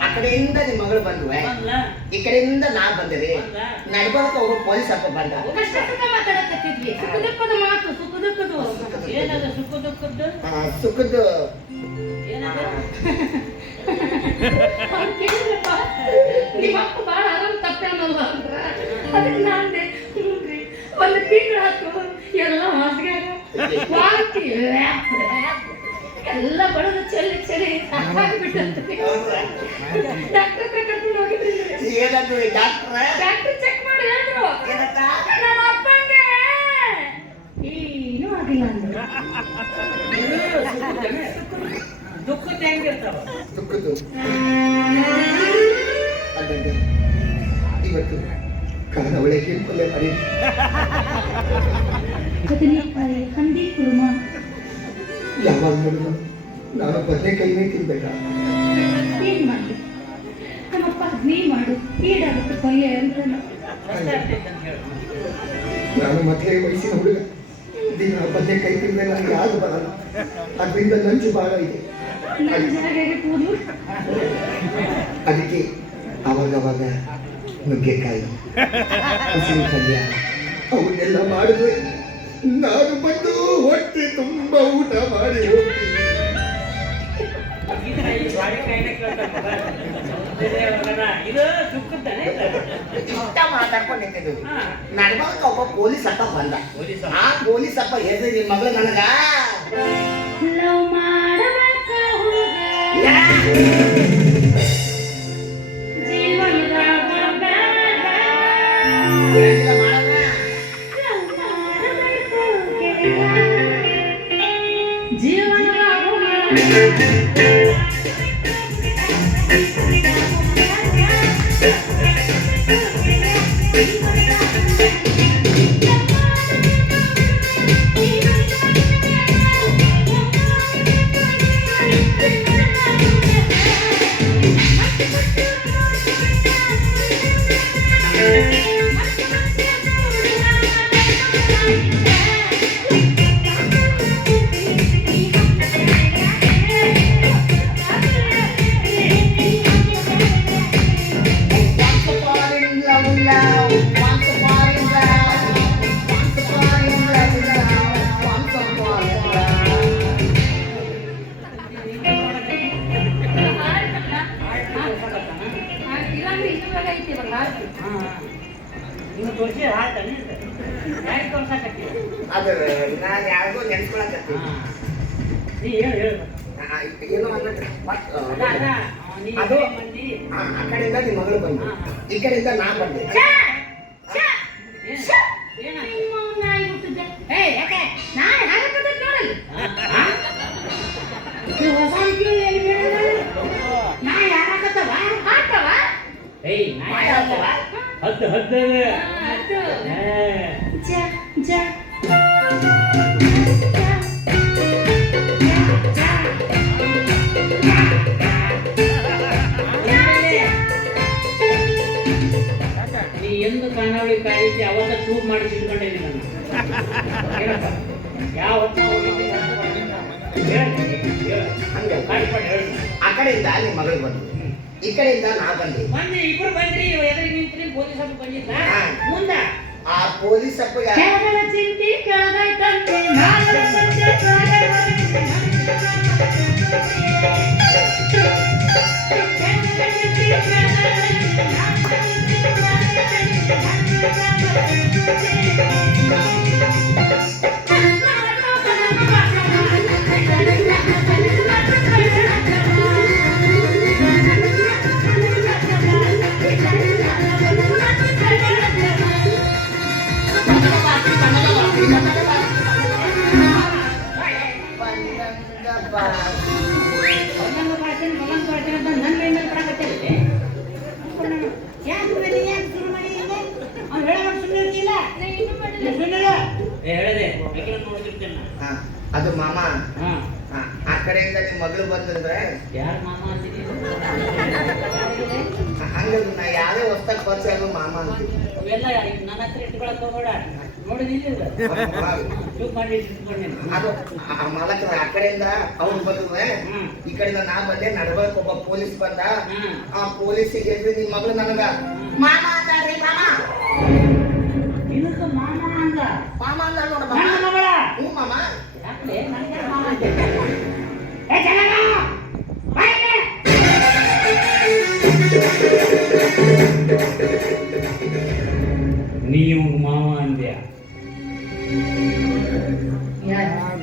ಆ ಕಡೆಯಿಂದ ನಿಮ್ ಮಗಳು ಬಂದ್ವೆ, ಬಂದ್ಲ ಈ ಕಡೆಯಿಂದ ನಾ ಬಂದಿರಿ. ಬಂದ್ಲಾ? ನಡ್ಬರ್ಕ ಒಬ್ಬ ಪೊಲೀಸ್ ಅಪ್ಪ ಬಂದ. ಕಷ್ಟ ಸುಖ ಮಾತಾಡಕತ್ತಿದ್ವಿ. ಸುಖ ದುಃಖದ ಮಾತು, ಸುಖ ದುಃಖದ ಏನದ ಸುಖ ದುಃಖದ್ದು ಸುಖದ್ದು ಏನದ ಅವ್ರು ಕೇಳಿದ್ರಪ್ಪ, ನಿಮ್ಮ ಅಪ್ಪ ಭಾಳ ಆರಾಮ್ ತಪ್ಪೇನಲ್ಲ ಅಂದ್ರ ಅದಕ್ಕೆ ನಾನ್ದೆ ನೋಡ್ರಿ ಒಂದು ತಿಂಗಳು ಹಾಕು ಎಲ್ಲ ಹಾಸಿಗೆಯಾಗ ವಾಂತಿ ಎಲ್ಲ ಬಡದು ಚೆಲ್ಲಿ ಚೆಲ್ಲಿ ಸಾಕಾಗ್ಬಿಟ್ಟಂತೆ. ಡಾಕ್ಟರ್ ಹತ್ರ ಕರ್ಕೊಂಡು ಹೋಗಿದ್ರಿ. ಏನದು ಡಾಕ್ಟ್ರ ಡಾಕ್ಟರ್ ಚೆಕ್ ಮಾಡಿ ಹೇಳಿದ್ರು ಏನಂತ? ನಮ್ಮ ಅಪ್ಪಂಗೆ ಏನೂ ಆಗಿಲ್ಲ ಅಂದ್ರು. ದುಃಖದ ಹೆಂಗಿರ್ತಾವ ಸುಖದ್ದು ಅಲ್ಲಂತೆ ಇವತ್ತು ಕಾಣವಳೆ ಪಲ್ಯ ಮಾಡಿ ಬದನೆಕಾಯಿ, ಹಂದಿ ಕುರ್ಮ, ಯಾವಾಗ ನೋಡಿದ್ರು ನಾನು ಬದನೆಕಾಯಿನೇ ತಿನ್ಬೇಕ. ಏನ್ ಮಾಡಿ ನಮ್ಮಪ್ಪ ನೀ ಮಾಡು ಈಡಾಗುತ್ತೆ ಪಲ್ಯ ಅಂತ ಕಷ್ಟ ಆಗ್ತೈತೆ ಅಂತ ಹೇಳು ನಾನು ಮದುವೆ ವಯಸ್ಸಿನ ಹುಡುಗ, ದಿನ ಬದನೆಕಾಯಿ ತಿಂದ್ರೆ ನನಗೆ ಯಾರು ಬರಲ್ಲ. ಅದರಿಂದ ನಂಜು ಬಹಳ ಇದೆ. ನನ್ನ ಜಾಗ ಕೂದಲು ಅದಕ್ಕೆ ಅವಾಗವಾಗ ನುಗ್ಗೆಕಾಯಿ, ಹಸಿರು ಪಲ್ಯ ಅವನ್ನೆಲ್ಲ ಮಾಡಿದ್ರೆ ನಾನು ಬಂದು ಹೊಟ್ಟೆ ತುಂಬ ಊಟ ಮಾಡಿ ಹೋಗ್ತೀನಿ. ಇದು ದುಃಖದ್ದಾನೆ ಇಷ್ಟ ಮಾತಾಡ್ಕೊಂಡು ನಿಂತಿದ್ದೀವಿ. ಹಾ. ನಡ್ಬರ್ಕ ಒಬ್ಬ ಪೊಲೀಸ್ ಅಪ್ಪ ಬಂದ. ಪೊಲೀಸ್ ಆ ಪೊಲೀಸ್ ಅಪ್ಪ ಹೇಳಿದ್ರೆ ನಿಮ್ಮ ಮಗಳು ನನಗ ಲವ್ ಮಾಡಬೇಕ ಹುಡುಗ ಜೀವನದಾಗ ಬೇಡ. ಏನಿಲ್ಲ ಮಾಡಲ್ಲ. ಲವ್ ಮಾಡಬೇಕ ಗೆಳೆಯ. ಜೀವನದಾಗ ನೀವು ತೋರಿಸಿ ಹಾಡ್ತಾನೆ ಯಾಕೆ ತೋರ್ಸಾಕತ್ತೀವಿ ಅದು ನಾನು ಯಾರಿಗೋ ನೆನ್ಸ್ಕೊಳಕತ್ತೀನಿ. ನೀ ಹೇಳು ಏನೋ ಅಂದ್ರೆ ಅದು ಆ ಕಡೆಯಿಂದ ನಿಮ್ಮ ಮಗಳು ಬಂದು, ಈ ಕಡೆಯಿಂದ ನಾ ಬಂದೆ. ಹತ್ತು ಹತ್ತು ನೀ ಎಂದು ಕಾಣಾವಳಿ ಕಾಯಿಸಿ ಅವತ್ತ ಚೂಪ್ ಮಾಡಿ ಸಿಡ್ಕೊಂಡಿದ್ದೀನಿ ನಾನು ಏನಪ್ಪ ಯಾವತ್ತು ಆ ಕಡೆಯಿಂದ ನಿಮ್ಮ ಮಗಳು ಬಂದು, ಈ ಕಡೆಯಿಂದ ನಾ ಬಂದೆ. ಬಂದ್ರಿ ಇಬ್ರು ಬಂದ್ರಿ ಎದುರಿಗೆ ನಿಂತ್ರಿ ಪೊಲೀಸ್ ಅವ್ರು ಬಂದಿದ್ದ ಮುಂದ ಆ ಪೊಲೀಸ್ ಅಪ್ಪಗ ಚಿಂತಿ ಕೆಳಗೈತಂತೆ ನಾಳೆ ಸಂಜೆ ಬಂದಂಗ ಅದು ಮಾಮ. ಹಾ ಆ ಕಡೆಯಿಂದ ನಿಮ್ ಮಗಳು ಬಂದಂದ್ರೆ ಯಾರು ಮಾಮ ಅಂತೀನಿ ಹಂಗದು ನಾ ಯಾವ್ದೇ ಹೊಸ್ತಾಗ ಪರಿಚಯ ಆಗೋ ಮಾಮ ಅಂತೀವಿ. ಅವೆಲ್ಲ ನನ್ನ ಹತ್ರ ಇಟ್ಕೊಳಕ್ ಹೋಗ್ಬೇಡ. ನೋಡಿದಿಲ್ಲ ಚೂಪ್ ಮಾಡಿ ಇಟ್ಕೊಂಡೇನು. ಅದು ಆ ಮಾಲಕರ ಆ ಕಡೆಯಿಂದ ಅವ್ರು ಬಂದ್ರೆ ಈ ಕಡೆಯಿಂದ ನಾ ಬಂದೆ ನಡ್ಬರ್ಕ್ ಒಬ್ಬ ಪೊಲೀಸ್ ಬಂದ. ಆ ಪೊಲೀಸಿಗೆ ಹೇಳಿದ್ರೆ ನಿಮ್ ಮಗಳು ನನಗ ಮಾಮ ಅಂತಾಳ್ರಿ ಮಾಮ ನಿನಗ ಮಾಮ ಅಂದ. ಮಾಮ ಅಂದ ನೋಡ ನನ್ನ ಮಗಳ ಹ್ಞೂ ಮಾಮ. ಯಾಕೆ ನನಗೆ ಮಾಮ ಅಂತ ಏ ಚೆನ್ನಾಗ ಬಾಯಿಗೆ ನೀವು ಮಾವ ಅಂದ್ಯಾ ಯಾರು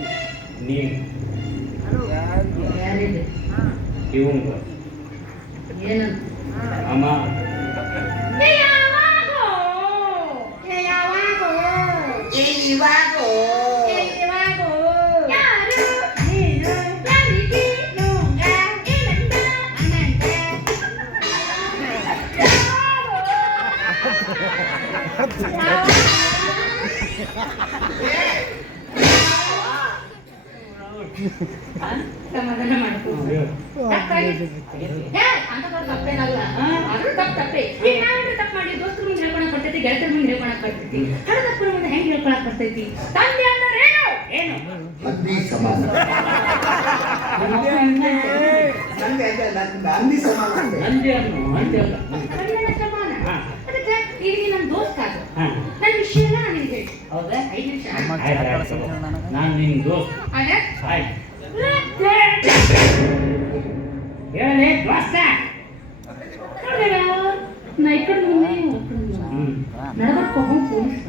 ನೀವು ಯಾರಿದೆ ಇವಂಗ ಏನಂತ ಅಮ್ಮ ಇವಾಗೋ ಸಮಾಧಾನ ಮಾಡ್ಕೊ. ತಪ್ಪೇನಲ್ಲ ಅದು ತಪ್ಪೇ. ಈಗ ನಾವೇನು ತಪ್ಪು ಮಾಡಿ ದೋಸ್ತರ ಮುಂದೆ ಹೇಳ್ಕೊಳಕ್ ಬರ್ತೈತಿ, ಗೆಳತರ ಮುಂದೆ ಹೇಳ್ಕೊಳಕ್ ಬರ್ತೈತಿ, ಹಣ ತಪ್ಪನ ಮುಂದೆ ಹೆಂಗ್ ಹೇಳ್ಕೊಳಕ್ ಬರ್ತೈತಿ? ತಂದೆ ಅಂದ್ರೆ ಏನು ಹಂದಿ ಸಮಾನ. ನಂದಿ ಅಂತ ಹಂದಿ ಸಮಾನ ಅಂದೆ. ನಂದಿ ಅನ್ನು ನಂದಿ ಅಲ್ಲ ಕಣ್ಣಿನ ಸಮಾನ. ಅದಕ್ಕೆ ಈಗ ನೀ ನಮ್ ದೋಸ್ತ ಆಗ ನನ್ನ ವಿಷಯನ ನಾನು ನಿನ್ಗೆ ಹೇಳಿ. ಹೌದಾ 5 ನಿಮಿಷ ನಾನು ನಿನ್ ದೋಸ್ತ ಆಯ್ತು ಹೇಳಲೇ ದೋಸ್ತ ನಾ ಈ ಕಡೆ ಮುಂದೆ ನಡಬರ್ಕೊ ಹೋಗಿ ಪೊಲೀಸ್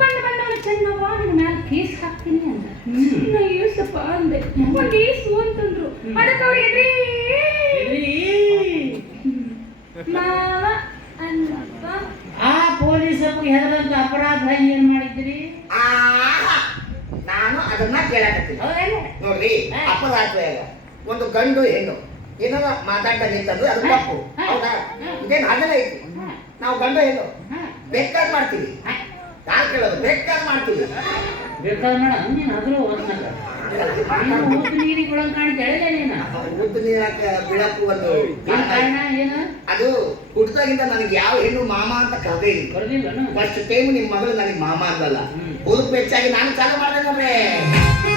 ಬಂದವನ ಚೆನ್ನವ್ವ ನಿನ್ನ ಮ್ಯಾಲ ಕೇಸ್ ಹಾಕ್ತೀನಿ ಅಂದ. ನಾ ಏಸಪ್ಪ ಅಂದೆ. ಒಂದು ಏಸು ಅಂತಂದ್ರು. ಅದಕ್ಕೆ ಅವ್ರಿಗೆ ಮಾವ ಅನ್ನಪ್ಪ. ಆ ಪೊಲೀಸರಿಗೆ ಹೆದರಂತ ಅಪರಾಧ ಏನ್ ಮಾಡಿದ್ರಿ? ನಾನು ಅದನ್ನ ಕೇಳಕತ್ತೀನಿ. ಹೌದೇನು? ನೋಡ್ರಿ, ಅಪರಾಧ ಒಂದು ಗಂಡು ಹೆಣ್ಣು ಏನಾರ ಮಾತಾಡ್ತಾ ನಿಂತಂದ್ರೆ ಅದು ತಪ್ಪು. ಹೌದಾ? ಇದೇನು ಹಗಲ ಐತಿ. ನಾವು ಗಂಡು ಹೆಣ್ಣು ಬೇಕಾದ್ ಮಾಡ್ತೀವಿ. ಯಾರು ಕೇಳೋದು? ಬೇಕಾದ್ ಮಾಡ್ತೀವಿ. ಬೇಕಾದ್ರೆ ಮೇಡಮ್ ನೀನು ಅದ್ರೂ ಓದ್ನಲ್ಲ ಊತು ನೀರಿಗೆ ಬಿಡಂಗ್ ಕಾಣ್ತೇಳೆ ನೀನು. ಉದ್ದು ನೀರಾಕ ಬೀಳಕ್ಕೂ ಒಂದು ಏನ್ ಕಾರಣ ಏನು? ಅದು ಹುಟ್ಟಿದಾಗಿಂದ ನನಗೆ ಯಾವ ಹೆಣ್ಣು ಮಾಮ ಅಂತ ಕರೆದೇ ಇಲ್ಲ. ಬರ್ದಿಲ್ಲನು? ಫಸ್ಟ್ ಟೈಮ್ ನಿಮ್ಮ ಮಗಳು ನನಗೆ ಮಾಮ ಅಂದಲ್ಲ. ಹುಡುಕ್ ಹೆಚ್ಚಾಗಿ ನಾನು ಚಾಲು ಮಾಡಿದೆ ನೋಡ್ರೆ.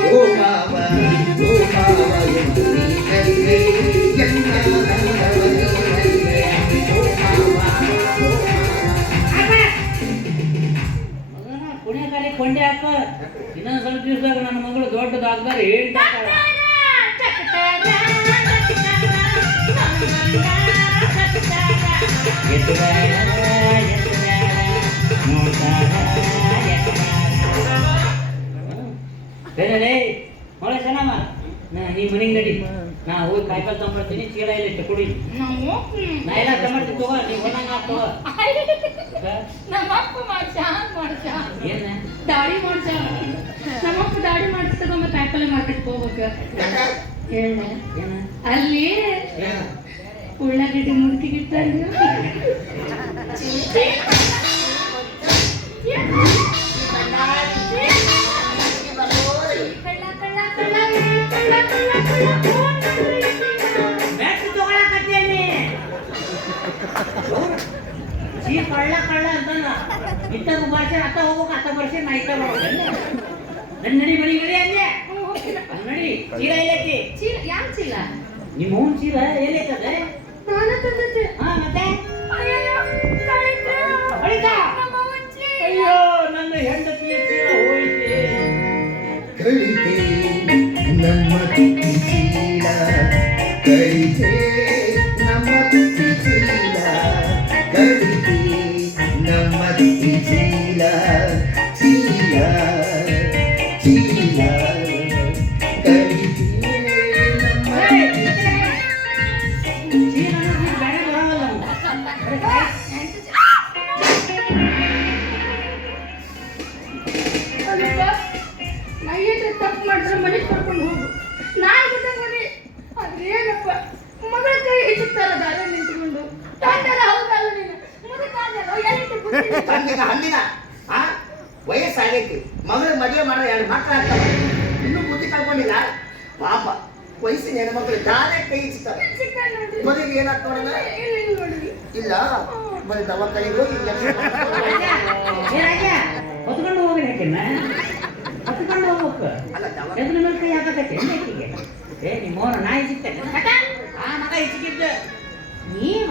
ಓ ಮಾವ, ಓ ಮಾವ, ಪುಣ್ಯಕಾಲಿ ಕೊಂಡೆ ಹಾಕ. ಇನ್ನೊಂದು ಸ್ವಲ್ಪ ದಿವಸದಾಗ ನನ್ನ ಮಗಳು ದೊಡ್ಡದಾಗ್ದಾರ ಹೇಳ್ತಾಳ. ಬೇರೆ ಹೊಳೆ ಚೆನ್ನಮ್ಮ ನೀ ಮನೆಗೆ ನಡಿ. ನಾ ಹೋಗಿ ಕಾಯಿಪಲ್ಲೆ ತಗೊಂಡ್ಬರ್ತೀನಿ. ಚೀಲ ಇಲ್ಲ ಇಟ್ಟು ಕುಡಿ. ನಾ ಎಲ್ಲ ತಗೊಂಡ್ತೀನಿ ತಗೋ. ನೀವು ಹೊಂದಂಗ ತಗೋ. ನಮ್ಮಪ್ಪ ಮಾಡ್ಸ ಏನ ದಾಡಿ ಮಾಡ್ಸ. ನಮ್ಮಪ್ಪ ದಾಡಿ ಮಾಡ್ಸ ತಗೊಂಬ ಕಾಯಿಪಲ್ಲೆ ಮಾರ್ಕೆಟ್ಗೆ ಹೋಗ್ಬೇಕ. ಹೇಳ ಏನ ಅಲ್ಲಿ ಉಳ್ಳಾಗಡ್ಡಿ ಮುದುಕಿಗಿಟ್ಟಂದು ಕಳ್ಳ ಕಳ್ಳ ಅಂತಲ್ಲ. ಇತ್ತಾಗ ಭಾಷೆ ಅತ್ತ ಹೋಗ್ಬೇಕು, ಅತ್ತ ಭಾಷೆ ನಾ ಇತ್ತ ಬರ್ಬೇಕು. ನನ್ನ ನಡಿ ಮನೆ ನಡಿ ಅಂದೆ. ನಡಿ ಚೀಲ ಎಲ್ಲೈತಿ? ಚೀಲ ಯಾವ ಚೀಲ? ನಿಮ್ಮ ಅವ್ನ ಚೀಲ ಎಲ್ಲೈತದೆ? ನಾನ ತಂದತ್ತೆ. ಮತ್ತೆ ಅಯ್ಯೋ ಕಳಿತ. ಹೊಡಿತಾ? ನಮ್ಮ ಅವ್ವನ್ ಚೀಲ. ಅಯ್ಯೋ ನನ್ನ ಹೆಂಡತಿಯ ಚೀಲ ಹೋಯ್ತೆ. ಕಳಿತೆ ನಮ್ಮ ತುಟಿ ಚೀಲ, ಕಳಿತೆ ನಮ್ಮ ತುಟಿ ಚೀಲ, ಕಳಿತೆ ನಮ್ಮ ತುಟಿ ಚೀಲ, ಚೀಲ ಚೀಲ ಕಳಿತೆ ನಮ್ಮ ತುಟಿ ಚೀಲ ಅನ್ನೋದು ಬೇರೆ ಬರಲ್ಲ ನಮ್ಗೆ. ತಪ್ಪು ಮಾಡಿದ್ರೆ ಮನೆಗೆ ಕರ್ಕೊಂಡು ಹೋಗು. ನಾನು ಗೊತ್ತಾಗೋದಿ ಅದೇನಪ್ಪ ಮಗಳ ಕೈ ಹೆಚ್ಚುತ್ತಾರ ದಾರ ನಿಂತ್ಕೊಂಡು. ತಾಂಡಲ ಹೌದಲ್ಲ ನೀನು ಮುದುಕಾದಲ್ಲ ಎಲ್ಲಿಟ್ಟು ಬುದ್ಧಿ. ತಂದೆಗ ಹಂದಿನ ವಯಸ್ಸಾಗೈತಿ. ಮಗಳು ಮದುವೆ ಮಾಡೋ 2 ಮಕ್ಕಳು ಆಗ್ತಾವ. ಇನ್ನೂ ಬುದ್ಧಿ ತಗೊಂಡಿಲ್ಲ ಪಾಪ ವಯಸ್ಸಿನ ಹೆಣ್ಮಕ್ಳು ದಾರೆ ಕೈ ಇಚ್ತಾರೆ ಮದುವೆಗೆ ಏನಾಗ್ತ ನೋಡೋಣ ಇಲ್ಲ ಬರೀ ದವಾಖಾನೆಗೆ ಹೋಗಿ injection ಮಾಡ್ಕೊಂಡು ಏ ರಾಜ ಹೊತ್ಕೊಂಡು ಹೋಗ್ರಿ ಯಾಕೆನ್ನ ಹೊತ್ಕೊಂಡು ಹೋಗ್ಬೇಕು ಅಲ್ಲ ದವಾ ಎದ್ರ ಮೇಲೆ ಕೈ ಹಾಕಕತ್ತೆ ಏಕಿಗೆ ಏ ನಿಮ್ಮವನ ನಾಯಿ ಸಿಗ್ತೇನೆ ಆ ಮಗ ಹೆಚ್ಚಿಗಿದ್ದ ನೀವ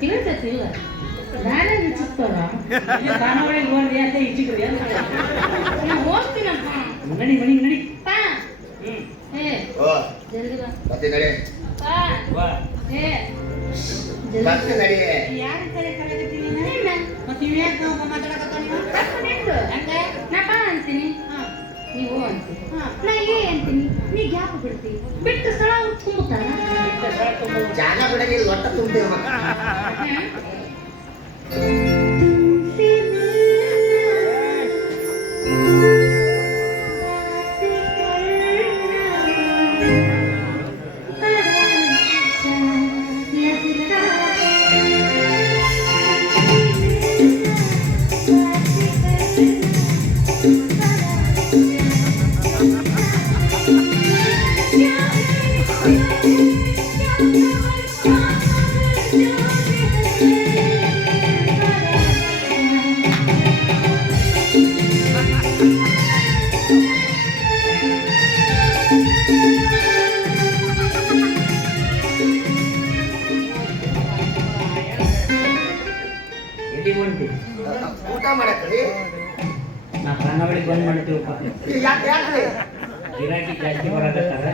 ತಿಳಿತತಿಲ್ಲ ನಾನೇ ವಿಚಿತ್ತವ ಕಾನವಳಿಗೆ ಹೋಗ್ರಿ ಅಂತ ಹೆಚ್ಚಿಗ್ರಿ ಅಂತ ನಾನು ಹೋಗ್ತೀನಪ್ಪ ನಡಿ ಮನಿ ನಡಿ ಪಾ ಹ್ಮ್ ಏ ಓ ಜಲ್ದಿ ಬಾ ಮತ್ತೆ ನಡೆ ಪಾ ವಾ ಏ ಮತ್ತೆ ನಡಿ ಯಾರ ಕರೆ ಕರೆಕತ್ತೀನಿ ಮತ್ತೆ ನೀವು ಯಾಕೆ ಮಾತಾಡಕತ್ತ ನೀವು ಹಂಗೆ ನಾ ಬಾ ಅಂತೀನಿ ನೀವು ಅಂತೀನಿ ನಾ ಏ ಅಂತೀನಿ ನೀ ಗ್ಯಾಪ್ ಬಿಡ್ತೀನಿ ಬಿಟ್ಟು ಸ್ಥಳ ತುಂಬುತ್ತಾರ ಜಾಗ ಬಿಡಗೆ ಒಟ್ಟ ತುಂಬಿರ್ಬೇಕು ಎಲ್ಲಿ ಹೊಂಟಿ ಊಟ ಮಾಡಕ್ರಿ ನಾ ಕಾನವಳಿಗೆ ಬಂದ್ ಮಾಡ್ತೀವಪ್ಪ ಯಾಕೆ ಯಾಕೆ ಗಿರಾಕಿ ಜಾಸ್ತಿ ಬರಾಕತ್ತಾರ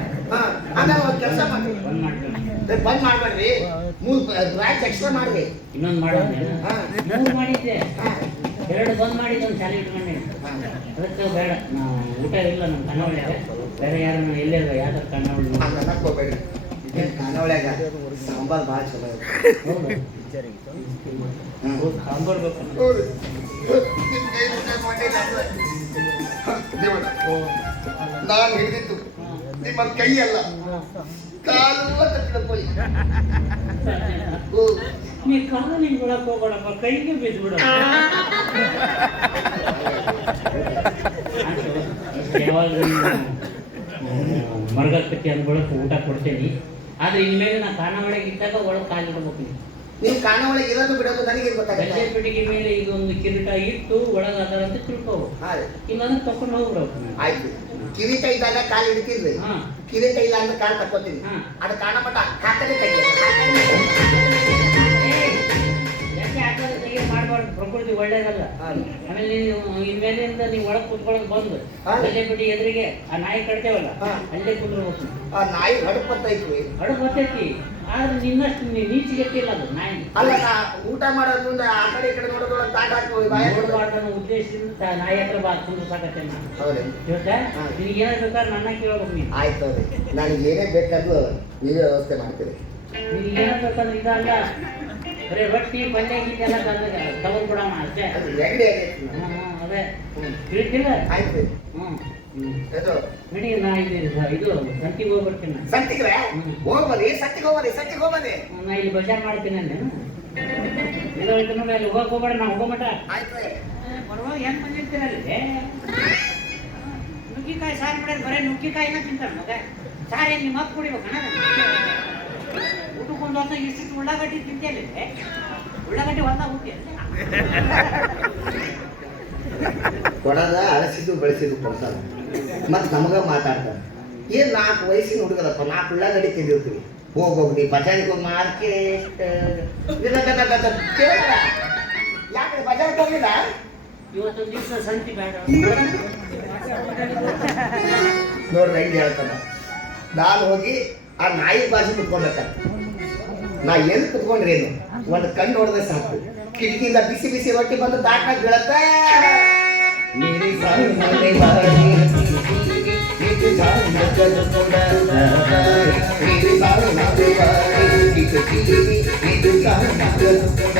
ಹಂಗಾರೆ ಒಂದು ಕೆಲಸ ಮಾಡಿ ಬಂದ್ ಮಾಡ್ತೀನಿ ಬಂದ್ ಮಾಡ್ಬೇಡ್ರಿ 3 ಬ್ರಾಂಚ್ ಎಕ್ಸ್ಟ್ರಾ ಮಾಡ್ರಿ ಇನ್ನೊಂದು ಮಾಡೋದು ಹಾ. 3 ಮಾಡಿದ್ದೆ ಹಾ. 2 ಬಂದ್ ಮಾಡಿದ್ದು ಒಂದು ಶಾಲೆ ಇಟ್ಕೊಂಡೆ ಅದಕ್ಕೆ ಬೇಡ ನಾವು ಊಟ ಇಲ್ಲ ನಮ್ಮ ಕನ್ನವಳಿಗೆ ಬೇರೆ ಯಾರನ್ನ ಎಲ್ಲೇ ಯಾವ್ದಾರು ಕನ್ನವಳಿ ಹಂಗನ್ನ ಹೋಗ್ಬೇಡ್ರಿ ಖಾನಾವಳ್ಯಾಗ ಸಾಂಬಾರ್ ಭಾಳ ಚಲೋ ಇರುತ್ತೆ ಸಾಂಬಾರ್ ಬೇಕು ನಾನು ಹಿಡಿದಿತ್ತು ನಿಮ್ಮ ಕೈ ಅಲ್ಲ ಕಾಲು ತಪ್ಪಿದಪ್ಪಳಿ ನೀ ಕಾಲು ನಿಂಗೆ ಬಿಡಕ್ ಹೋಗ್ಬೇಡಪ್ಪ ಕೈಗೆ ಬಿದ್ಬಿಡ ಯಾವಾಗ ಮರಗತ್ತಿ ಅಂದ್ಬಿಡಕ್ಕೆ ಊಟ ಕೊಡ್ತೇನೆ ಆದ್ರೆ ಇನ್ಮೇಲೆ ನಾ ಕಾನಾವಳಿಗೆ ಇದ್ದಾಗ ಒಳಗೆ ಕಾಲಿಡ್ಬೇಕು ನೀವು ನೀವು ಖಾನಾವಳಿಗೆ ಇರೋದು ಬಿಡೋದು ನನಗೆ ಗೊತ್ತಾಗುತ್ತೆ ಗಲ್ಲೆ ಪೆಟ್ಟಿಗೆ ಮೇಲೆ ಈಗ ಒಂದು ಕಿರೀಟ ಇಟ್ಟು ಒಳಗೆ ಅದರಂತೆ ತಿಳ್ಕೋ ಹಾ ರೀ. ಇಲ್ಲಾಂದ್ರೆ ತಕೊಂಡು ಹೋಗ್ಬಿಡಬೇಕು ಆಯ್ತು ಕಿರೀಟ ಇದ್ದಾಗ ಕಾಲು ಹಿಡಿತಿದ್ವಿ ಹಾ ಕಿರೀಟ ಇಲ್ಲ ಅಂದ್ರೆ ಕಾಲು ತಕ್ಕೋತೀನಿ ಹಾ. ಅದು ಕಾಣಪಟ್ಟ ಹಾಕದೆ ಮಾಡಬಾರ್ದು ಪ್ರಕೃತಿ ಒಳ್ಳೇದಲ್ಲ ಆಮೇಲೆ ನೀವು ಇನ್ಮೇಲಿಂದ ನೀವು ಒಳಗೆ ಕುತ್ಕೊಳ್ಳೋದು ಬಂದು ಹಾ. ಗಲ್ಲೆ ಪೆಟ್ಟಿ ಎದುರಿಗೆ ಆ ನಾಯಿ ಕಟ್ತೇವಲ್ಲ ಹಾ. ಅಲ್ಲೇ ಕುಂದ್ರಬೇಕು ಆ ನಾಯಿ ಹಡಪತ್ತೈತ್ವಿ ಅಡು ಬರ್ತೈತಿ ಆದ್ರೆ ನಿನ್ನಷ್ಟು ನೀಚಿಗೆಟ್ಟಿಲ್ಲ ಅದು ನಾಯಿ ಅಲ್ಲ ನಾ ಊಟ ಮಾಡೋದ್ರಿಂದ ಆ ಕಡೆ ಈ ಕಡೆ ನೋಡೋದ್ರೊಳಗೆ ತಾಟ ಹಾಕಿ ಬಾಯ ನೋಡ್ಬಾರ್ದು ಅನ್ನೋ ಉದ್ದೇಶದಿಂದ ನಾಯಿ ಹತ್ರ ಬಾ ಕುಂದ್ರಸಾಕತ್ತೆ ನಾನು ಹೌದೇ ಇವತ್ತಾ ಹಾ. ನಿನಗೆ ಏನಾದ್ರು ಬೇಕಾದ್ರೆ ನನ್ನ ಕೇಳ್ಬೇಕು ನೀನು ಆಯ್ತು ಅವ್ರಿ ನನಗೆ ಏನೇ ಬೇಕಾದ್ರೂ ನೀವೇ ವ್ಯವಸ್ಥೆ ಮಾಡ್ತೀರಿ ನಿನಗೆ ಏನಾದ್ರು ಬೇಕಾದ್ರೆ ಇದಲ್ಲ ಬರೀ ರೊಟ್ಟಿ ಪಲ್ಯ ಗೀಟೆಲ್ಲ ತಗೊಂಡ್ ಬಿಡೋಣ ಅಷ್ಟೇ ಅದು ನೆಗಡಿ ಆಗೈತಿ ಅದೇ ಹ್ಮ್. ತಿಳಿತಿಲ್ಲ ಆಯ್ತು ಹ್ಮ್ ಅದು ನಡಿ ನಾ ಇದು ಸಂತಿಗೆ ಹೋಗ್ಬರ್ತೀನಿ ನಾನು. ಸಂತಿಗ್ರೆ ಹೋಗ್ಬರಿ ಸಂತಿಗೆ ಹೋಗ್ಬರಿ ನಾ ಇಲ್ಲಿ ಬಜಾರ್ ಮಾಡ್ತೀನಿ ನಾನು ಎಲ್ಲ ಹೋಯ್ತು ನೋಡಿ ಅಲ್ಲಿ ಹೋಗಕ್ ಹೋಗ್ಬೇಡ ನಾ ಹೋಗೋಮಟ ಆಯ್ತು ಬರುವಾಗ ಹೆಂಗ್ ಬಂದಿರ್ತೀರ ಅಲ್ಲಿ ನುಗ್ಗಿಕಾಯಿ ಸಾರು ಮಾಡಿದ್ರೆ ಬರೀ ನುಗ್ಗಿಕಾಯಿನ ತಿಂತಾರೆ ಮಗ ಸಾರು ಏನು ನಿಮ್ಮ ಅಪ್ಪ ಕುಡಿಬೇಕಣ್ಣ ಊಟಕ್ಕೊಂದು ಹೊತ್ತ ಇಷ್ಟಿಷ್ಟು ಉಳ್ಳಾಗಡ್ಡಿ ತಿಂತೇಲಿ ಉಳ್ಳಾಗಡ್ಡಿ ಹೊಲ್ದಾಗ ಹುಟ್ಟಿ ಕೊಡದ ಅಳಸಿದ್ದು ಬೆಳೆಸಿದ್ದು ಕೊಡ್ತಾರೆ ಮತ್ತೆ ನಮಗ ಮಾತಾಡ್ತಾರೆ ಏನ್ 4 ವಯಸ್ಸಿನ ಹುಡುಗರಪ್ಪ 4 ಉಳ್ಳಾಗಡ್ಡಿ ತಿಂದಿರ್ತೀವಿ ಹೋಗಿ ನೀ ಬಜಾರಿಗೆ ಹೋಗಿ ಮಾರ್ಕೆಟ್ ಯಾಕೆ ಬಜಾರ್ಗೆ ಹೋಗಿಲ್ಲ ಇವತ್ತೊಂದು ದಿವಸ ಸಂತಿ ಬೇಡ ನೋಡ್ರಿ ಹೆಂಗೆ ಹೇಳ್ತಾನ ನಾನು ಹೋಗಿ ಆ ನಾಯಿ ಬಾಜು ಕುತ್ಕೊಂಡ್ಬೇಕ ನಾ ಎಲ್ಲಿ ಕುತ್ಕೊಂಡ್ರೇನು ಒಂದು ಕಣ್ಣು ನೋಡಿದ್ರೆ ಸಾಕು ಕಿಟಕಿಯಿಂದ ಬಿಸಿ ಬಿಸಿ ರೊಟ್ಟಿ ಬಂದು ದಾಟ್ನಾಗ ಬೀಳತ್ತ ನೀರಿ ಸಾರು ಮನೆ ಬಾರಿ ಇದು ಜಾಣ ಕಲ್ಕೊಂಡ ನೀರಿ ಸಾರು ಮನೆ ಬಾರಿ ಇದು ಜಾಣ ಕಲ್ಕೊಂಡ